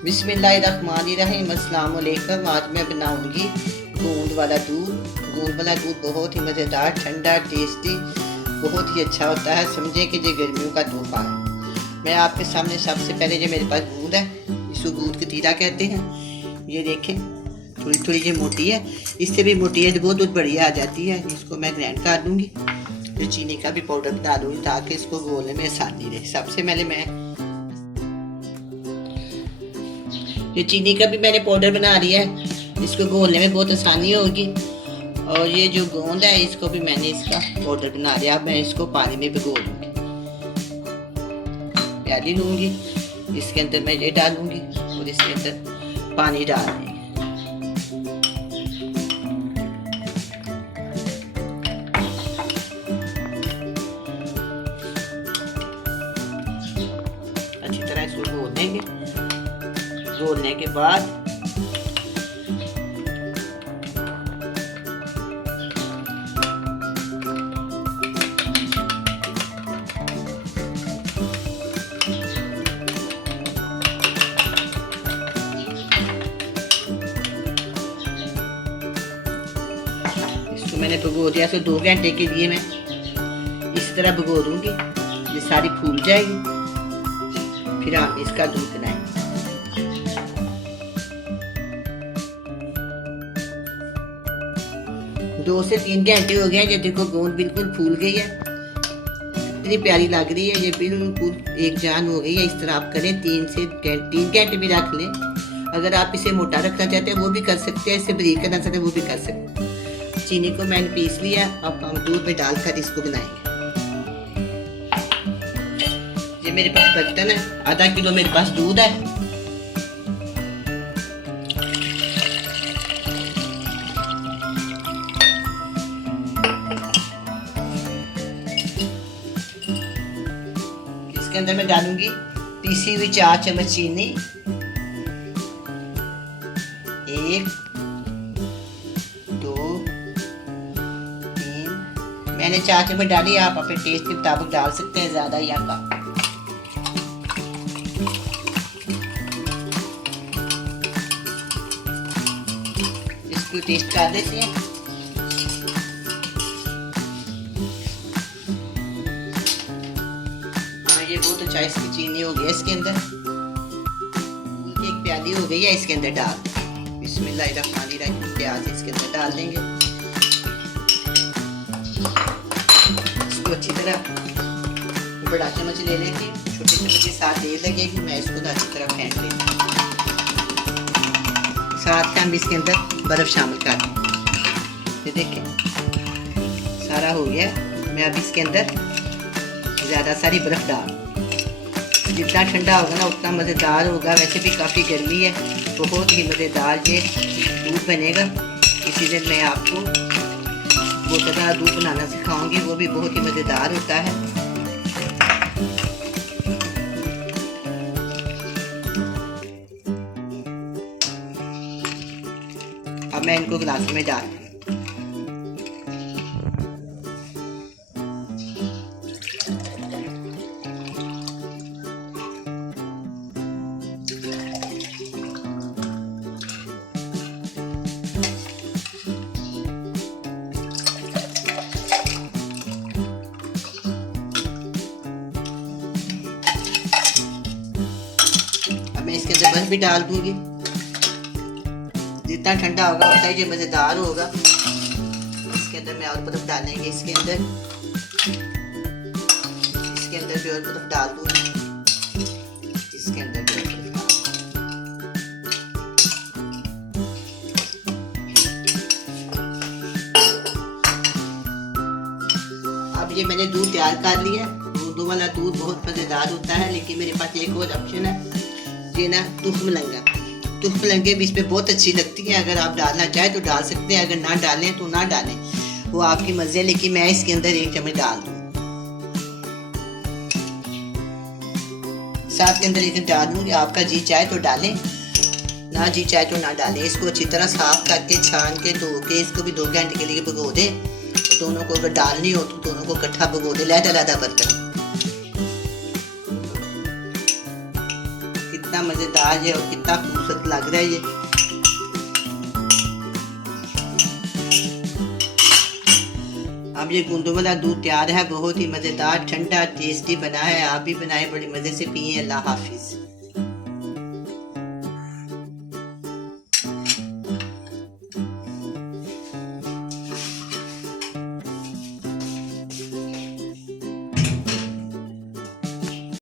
बिस्मिल्लाहिर्रहमानिर्रहीम। अस्सलाम वालेकुम। आज मैं बनाऊंगी गोंद वाला दूध। गोंद वाला दूध बहुत ही मज़ेदार, ठंडा, टेस्टी, बहुत ही अच्छा होता है। समझें कि ये गर्मियों का तोहफा है। मैं आपके सामने सबसे पहले जो मेरे पास दूध है, इसको गोंद कतीरा कहते हैं। ये देखें, थोड़ी थोड़ी ये मोटी है, इससे भी मोटी है तो बहुत दूध बढ़िया आ जाती है। इसको मैं ग्राइंड कर दूँगी, फिर चीनी का भी पाउडर बना दूँगी ताकि इसको घोलने में आसानी रहे। सबसे पहले मैं ये चीनी का भी मैंने पाउडर बना लिया है, इसको घोलने में बहुत आसानी होगी। और ये जो गोंद है इसको भी मैंने इसका पाउडर बना लिया। अब मैं इसको पानी में भिगो दूँगी, प्याली लूँगी, इसके अंदर मैं ये डालूँगी और इसके अंदर पानी डाल देंगे। अच्छी तरह इसको घोल देंगे। घोलने के बाद इसको मैंने भिगो दिया। 2 घंटे के लिए मैं इस तरह भिगो दूंगी, ये सारी फूल जाएगी, फिर हम इसका दूध बनाएंगे। 2 से 3 घंटे हो गए। ये देखो गोंद बिल्कुल फूल गई है, इतनी प्यारी लग रही है, ये बिल्कुल एक जान हो गई है। इस तरह आप करें, 3 घंटे भी रख लें। अगर आप इसे मोटा रखना चाहते हैं वो भी कर सकते हैं, इसे बारीक करना चाहते हैं वो भी कर सकते हैं। चीनी को मैंने पीस लिया, अब हम दूध में डालकर इसको बनाएंगे। ये मेरे पास बर्तन है, आधा किलो मेरे पास दूध है। इसके अंदर मैं डालूंगी पीसी हुई 4 चम्मच चीनी, 1 2 3 मैंने 4 चम्मच डाली। आप अपने टेस्ट के मुताबिक डाल सकते हैं, ज्यादा या कम। इसको टेस्ट कर देते हैं। ये बहुत अच्छा इसकी चीनी हो गई इसके अंदर, एक प्याली हो गई है। इसके अंदर डाल बिस्मिल्लाहिर्रहमानिर्रहीम, प्याज इसके अंदर डाल देंगे। इसको अच्छी तरह बड़ा चम्मच ले लेंगे, छोटे चम्मच के साथ तेल लगेगी, मैं इसको अच्छी तरह फेंट लेंगे। साथ हम इसके अंदर बर्फ शामिल कर देंगे। ये देखें सारा हो गया। मैं अब इसके अंदर ज़्यादा सारी बर्फ़ डाल, जितना ठंडा होगा ना उतना मज़ेदार होगा। वैसे भी काफ़ी गर्मी है, बहुत ही मज़ेदार ये दूध बनेगा। इसी दिन मैं आपको बहुत ज़्यादा दूध बनाना सिखाऊंगी, वो भी बहुत ही मज़ेदार होता है। अब मैं इनको गिलास में डाल, मैं इसके अंदर बर्फ भी डाल दूंगी। जितना ठंडा होगा उतना ही ये मज़ेदार होगा। इसके अंदर मैं और बर्फ डालेंगे, इसके अंदर भी और बर्फ डाल दूंगी, इसके अंदर भी और बर्फ डाल। अब ये मैंने दूध तैयार कर लिया। दूध वाला दूध बहुत मज़ेदार होता है, लेकिन मेरे पास एक और ऑप्शन है, ये ना तुख मलंगे भी इसमें बहुत अच्छी लगती है। अगर आप डालना चाहें तो डाल सकते हैं, अगर ना डालें तो ना डालें, वो आपकी मर्जी है। लेकिन मैं इसके अंदर 1 चम्मच डाल दूँ, साथ के अंदर 1 डाल दूँगी। आपका जी चाहे तो डालें, ना जी चाहे तो ना डालें। इसको अच्छी तरह साफ करके, छान के, धो के इसको भी 2 घंटे के लिए भिगो दें। दोनों को अगर डालनी हो तो दोनों को इकट्ठा भिगो दे, लहदा बर्तन। कितना कितना मज़ेदार है और कितना खूबसूरत लग रहा है ये। अब ये गूंदों वाला दूध तैयार है, बहुत ही मज़ेदार, ठंडा, टेस्टी बना है। आप भी बनाएं, बड़ी मज़े से पिए। अल्लाह हाफिज़।